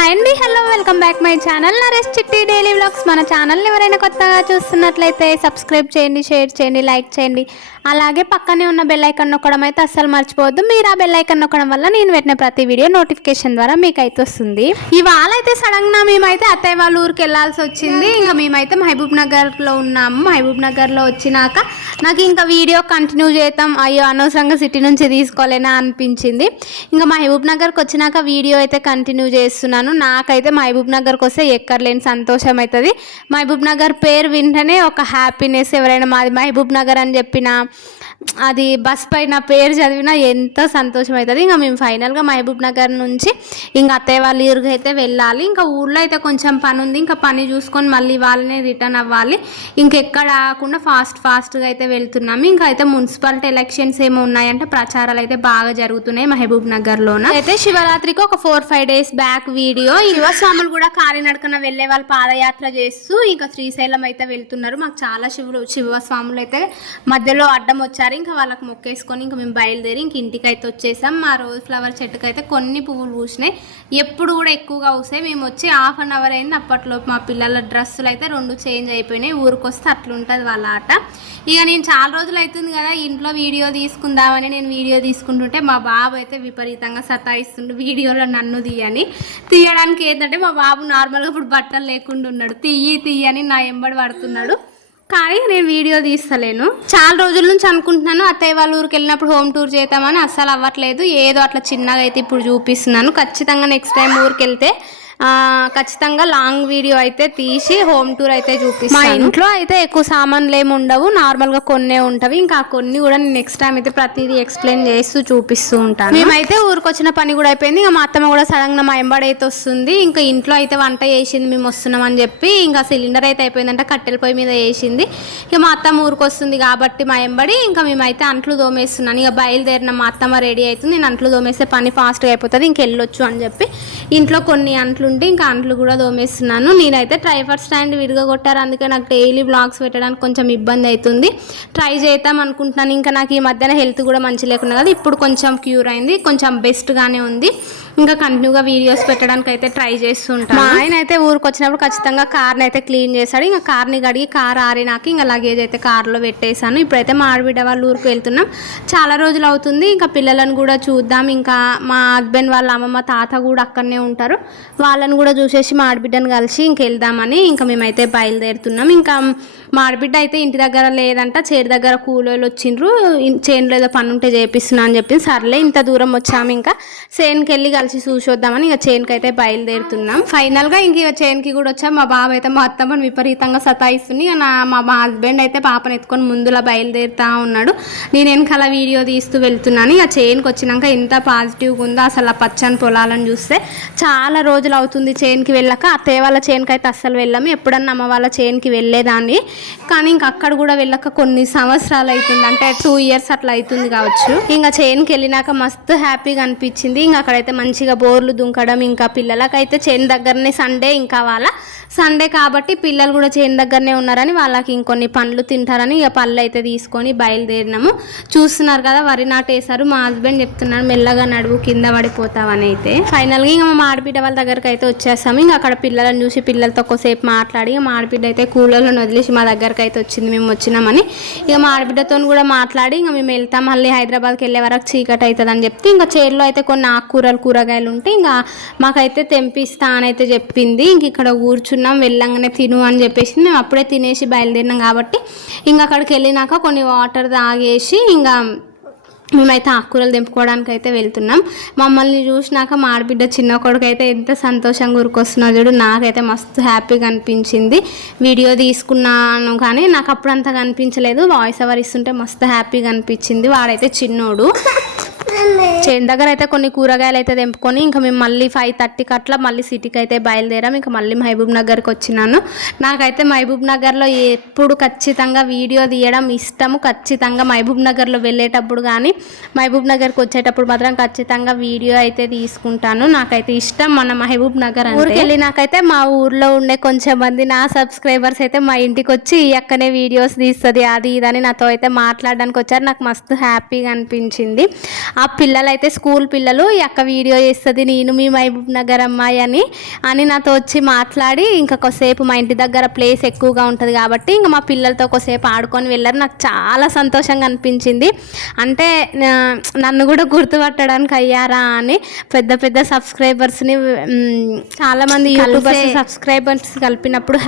Hi అండి hello welcome back my channel Naresh Chitti daily vlogs మన channel ఎవరైనా కొత్తగా చూస్తున్నట్లయితే సబ్స్క్రైబ్ చేయండి షేర్ చేయండి లైక్ చేయండి. అలాగే పక్కనే ఉన్న బెల్ ఐకన్ నొక్కడం అయితే అస్సలు మర్చిపోవద్దు. మీరు ఆ బెల్ ఐకన్ నొక్కడం వల్ల నేను పెట్టిన ప్రతి వీడియో నోటిఫికేషన్ ద్వారా మీకు అయితే వస్తుంది. ఇవాళ అయితే సడన్గా మేమైతే అత్తయ్య వాళ్ళ ఊరికి వెళ్ళాల్సి వచ్చింది. ఇంకా మేమైతే మహబూబ్ నగర్లో ఉన్నాము. మహబూబ్ నగర్లో వచ్చినాక నాకు ఇంకా వీడియో కంటిన్యూ చేద్దాం. అయ్యో అనవసరంగా సిటీ నుంచి తీసుకోలేనా అనిపించింది. ఇంకా మహబూబ్ నగర్కి వచ్చినాక వీడియో అయితే కంటిన్యూ చేస్తున్నాను. నాకైతే మహబూబ్ నగర్కి వస్తే ఎక్కర్లేని సంతోషం అవుతుంది మహబూబ్ నగర్ పేరు వింటేనే ఒక హ్యాపీనెస్ ఎవరైనా మాది మహబూబ్ నగర్ అని చెప్పిన అది బస్ పైన పేరు చదివినా ఎంతో సంతోషం అవుతుంది ఇంకా మేము ఫైనల్గా మహబూబ్ నగర్ నుంచి ఇంకా అత్తయ్య వాళ్ళ ఊరికి అయితే వెళ్ళాలి. ఇంకా ఊళ్ళో అయితే కొంచెం పని ఉంది ఇంకా పని చూసుకొని మళ్ళీ వాళ్ళనే రిటర్న్ అవ్వాలి. ఇంకెక్కడ ఆకుండా ఫాస్ట్ ఫాస్ట్గా అయితే వెళ్తున్నాము. ఇంకా అయితే మున్సిపాలిటీ ఎలక్షన్స్ ఏమో ఉన్నాయంటే ప్రచారాలు అయితే బాగా జరుగుతున్నాయి మహబూబ్ నగర్లోన అయితే శివరాత్రికి ఒక four five days back video శివస్వాములు కూడా కాలినడకన వెళ్ళే వాళ్ళు పాదయాత్ర చేస్తూ ఇంకా శ్రీశైలం అయితే వెళ్తున్నారు. మాకు చాలా శివులు శివస్వాములు అయితే మధ్యలో అడ్డం వచ్చారు. ఇంకా వాళ్ళకి మొక్కేసుకొని ఇంకా మేము బయలుదేరి ఇంక ఇంటికి అయితే వచ్చేసాం. మా రోజ్ ఫ్లవర్ చెట్టుకు అయితే కొన్ని పువ్వులు పూసినాయి. ఎప్పుడు కూడా ఎక్కువగా పూసాయి మేము వచ్చి హాఫ్ అన్ అవర్ అయింది. అప్పట్లో మా పిల్లల డ్రెస్సులు అయితే రెండు చేంజ్ అయిపోయినాయి. ఊరికొస్తే అట్లుంటుంది వాళ్ళ ఆట. ఇక నేను చాలా రోజులు అవుతుంది కదా ఇంట్లో వీడియో తీసుకుందామని నేను వీడియో తీసుకుంటుంటే మా బాబు అయితే విపరీతంగా సతాయిస్తుండు వీడియోలో నన్ను తీయని. తీయడానికి ఏంటంటే మా బాబు నార్మల్గా ఇప్పుడు బట్టలు లేకుండా ఉన్నాడు. తీయి తీయని నా ఎంబడి పడుతున్నాడు. కానీ నేను వీడియో తీస్తలేను. చాలా రోజుల నుంచి అనుకుంటున్నాను అత్తయ్య వాళ్ళ ఊరికి వెళ్ళినప్పుడు హోమ్ టూర్ చేద్దామని. అస్సలు అవ్వట్లేదు. ఏదో అట్లా చిన్నగా అయితే ఇప్పుడు చూపిస్తున్నాను. ఖచ్చితంగా నెక్స్ట్ టైం ఊరికి వెళ్తే ఖచ్చితంగా లాంగ్ వీడియో అయితే తీసి హోమ్ టూర్ అయితే చూపిస్తాను. మా ఇంట్లో అయితే ఎక్కువ సామాన్లు ఏమి ఉండవు. నార్మల్గా కొన్నే ఉంటవి. ఇంకా కొన్ని కూడా నేను నెక్స్ట్ టైం అయితే ప్రతిదీ ఎక్స్ప్లెయిన్ చేస్తూ చూపిస్తూ ఉంటాను. మేమైతే ఊరికి వచ్చిన పని కూడా అయిపోయింది. ఇంకా మా అత్తమ్మ కూడా సడన్గా మా అయితే వస్తుంది. ఇంకా ఇంట్లో అయితే వంట చేసింది మేము వస్తున్నాం అని చెప్పి ఇంకా సిలిండర్ అయితే అయిపోయిందంటే కట్టెల పొయ్యి మీద వేసింది. ఇక మా అత్తమ్మ ఊరికి వస్తుంది కాబట్టి మా ఎంబడి ఇంకా మేమైతే అంట్లు దోమేస్తున్నాను ఇక బయలుదేరిన మా అత్తమ్మ రెడీ అవుతుంది. నేను అంట్లు దోమేస్తే పని ఫాస్ట్గా అయిపోతుంది. ఇంకెళ్ళొచ్చు అని చెప్పి ఇంట్లో కొన్ని అంట్లు ఉంటే ఇంకా అంట్లు కూడా దోమేస్తున్నాను నేనైతే ట్రైఫర్ స్టాండ్ విడిగా కొట్టారు అందుకే నాకు డైలీ బ్లాగ్స్ పెట్టడానికి కొంచెం ఇబ్బంది అవుతుంది. ట్రై చేద్దాం అనుకుంటున్నాను. ఇంకా నాకు ఈ మధ్యన హెల్త్ కూడా మంచి లేకుండా కదా ఇప్పుడు కొంచెం క్యూర్ అయింది. కొంచెం బెస్ట్గానే ఉంది. ఇంకా కంటిన్యూగా వీడియోస్ పెట్టడానికి అయితే ట్రై చేస్తుంటాను. మా ఆయన అయితే ఊరికి వచ్చినప్పుడు ఖచ్చితంగా కార్ని అయితే క్లీన్ చేశాడు. ఇంకా కార్ని కడిగి కార్ ఆరినాక ఇంకా లగేజ్ అయితే కార్లో పెట్టేశాను. ఇప్పుడైతే మా ఆడబిడ్డ వాళ్ళ ఊరికి వెళ్తున్నాం. చాలా రోజులు అవుతుంది. ఇంకా పిల్లలను కూడా చూద్దాం. ఇంకా మా హస్బెండ్ వాళ్ళ అమ్మమ్మ తాత కూడా అక్కడనే ఉంటారు. వాళ్ళని కూడా చూసేసి మా ఆడబిడ్డను కలిసి ఇంకెళ్దామని ఇంకా మేమైతే బయలుదేరుతున్నాం. ఇంకా మా ఆడబిడ్డ అయితే ఇంటి దగ్గర లేదంట. చేరు దగ్గర కూలోళ్ళు వచ్చిండ్రు. చేనులో ఏదో పని ఉంటే చేపిస్తున్నా అని చెప్పి సర్లే ఇంత దూరం వచ్చాము. ఇంకా సేన్కి వెళ్ళి కలిసి చూసొద్దామని ఇంకా చైన్కి అయితే బయలుదేరుతున్నాం. ఫైనల్గా ఇంక ఇక చేనుకి కూడా వచ్చా. మా బాబు అయితే మా అత్తమ్మని విపరీతంగా సతాయిస్తుంది. ఇక నా మా మా హస్బెండ్ అయితే పాపను ఎత్తుకొని ముందులా బయలుదేరుతా ఉన్నాడు. నేను వెనకాల వీడియో తీస్తూ వెళ్తున్నాను. ఇక చైన్కి వచ్చినాక ఎంత పాజిటివ్గా ఉందో అసలు ఆ పచ్చని పొలాలను చూస్తే చాలా రోజులు అవుతుంది చైన్కి వెళ్ళాక. అత్తయ్య వాళ్ళ చైన్కి అయితే అస్సలు వెళ్ళాము. ఎప్పుడన్నా అమ్మ వాళ్ళ చేనుకి వెళ్ళేదాన్ని. కానీ ఇంక అక్కడ కూడా వెళ్ళక కొన్ని సంవత్సరాలు అవుతుంది. అంటే టూ ఇయర్స్ అట్లా అవుతుంది కావచ్చు. ఇంకా చైన్కి వెళ్ళినాక మస్తు హ్యాపీగా అనిపించింది. ఇంకా అక్కడైతే మంచి మంచిగా బోర్లు దుంకడం ఇంకా పిల్లలకైతే చేను దగ్గరనే సండే ఇంకా వాళ్ళ సండే కాబట్టి పిల్లలు కూడా చేను దగ్గరనే ఉన్నారని వాళ్ళకి ఇంకొన్ని పండ్లు తింటారని ఇక పళ్ళు అయితే తీసుకొని బయలుదేరినాము. చూస్తున్నారు కదా వరి నాటేశారు. మా హస్బెండ్ చెప్తున్నాడు మెల్లగా నడువు కింద పడిపోతావని అయితే. ఫైనల్గా ఇంకా మా ఆడబిడ్డ వాళ్ళ దగ్గరకు అయితే వచ్చేసాము. ఇంకా అక్కడ పిల్లలను చూసి పిల్లలతో కొద్దిసేపు మాట్లాడి ఇక మా ఆడబిడ్డ అయితే కూలర్లను వదిలేసి మా దగ్గరకు అయితే వచ్చింది. మేము వచ్చినామని ఇక మా ఆడబిడ్డతో కూడా మాట్లాడి ఇంకా మేము వెళ్తాం. మళ్ళీ హైదరాబాద్కి వెళ్ళే వరకు చీకటి అవుతుంది అని చెప్తే ఇంకా చేరులో అయితే కొన్ని ఆకుకూరలు కూర కూరగాయలు ఉంటే ఇంకా మాకైతే తెంపిస్తా అని అయితే చెప్పింది. ఇంక ఇక్కడ కూర్చున్నాం వెళ్ళంగానే తిను అని చెప్పేసి మేము అప్పుడే తినేసి బయలుదేరినాం కాబట్టి ఇంకా అక్కడికి వెళ్ళినాక కొన్ని వాటర్ తాగేసి ఇంకా మేమైతే ఆకుకూరలు తెంపుకోవడానికి అయితే వెళ్తున్నాం. మమ్మల్ని చూసినాక మా ఆడబిడ్డ చిన్న కొడుకు అయితే ఎంత సంతోషంగా ఊరుకొస్తున్నా చూడు నాకైతే మస్తు హ్యాపీగా అనిపించింది. వీడియో తీసుకున్నాను కానీ నాకు అప్పుడు అంతగా అనిపించలేదు వాయిస్ ఓవర్ ఇస్తుంటే మస్తు హ్యాపీగా అనిపించింది. వాడైతే చిన్నోడు. చేను దగ్గర అయితే కొన్ని కూరగాయలు అయితే తెంపుకొని ఇంకా మేము మళ్ళీ ఫైవ్ థర్టీకి అట్లా మళ్ళీ సిటీకి అయితే బయలుదేరాం. ఇంకా మళ్ళీ మహబూబ్ నగర్కి వచ్చినాను. నాకైతే మహబూబ్ నగర్లో ఎప్పుడు ఖచ్చితంగా వీడియో తీయడం ఇష్టము. ఖచ్చితంగా మహబూబ్ నగర్లో వెళ్ళేటప్పుడు కానీ మహబూబ్ నగర్కి వచ్చేటప్పుడు మాత్రం ఖచ్చితంగా వీడియో అయితే తీసుకుంటాను. నాకైతే ఇష్టం మన మహబూబ్ నగర్ ఊరికి వెళ్ళి నాకైతే మా ఊర్లో ఉండే కొంచెం మంది నా సబ్స్క్రైబర్స్ అయితే మా ఇంటికి వచ్చి ఈ అక్కనే వీడియోస్ తీస్తుంది అది ఇదని నాతో అయితే మాట్లాడడానికి వచ్చారు నాకు మస్తు హ్యాపీగా అనిపించింది. అప్పుడు పిల్లలైతే స్కూల్ పిల్లలు ఈ అక్క వీడియో చేస్తుంది నేను మీ మహబూబ్ నగర్ అమ్మాయి అని అని నాతో వచ్చి మాట్లాడి ఇంకా కొద్దిసేపు మా ఇంటి దగ్గర ప్లేస్ ఎక్కువగా ఉంటుంది కాబట్టి ఇంకా మా పిల్లలతో కొద్దిసేపు ఆడుకొని వెళ్ళారు. నాకు చాలా సంతోషంగా అనిపించింది. అంటే నన్ను కూడా గుర్తుపట్టడానికి అయ్యారా అని పెద్ద పెద్ద సబ్స్క్రైబర్స్ని చాలామంది యూట్యూబర్స్ సబ్స్క్రైబర్స్ కలిపినప్పుడు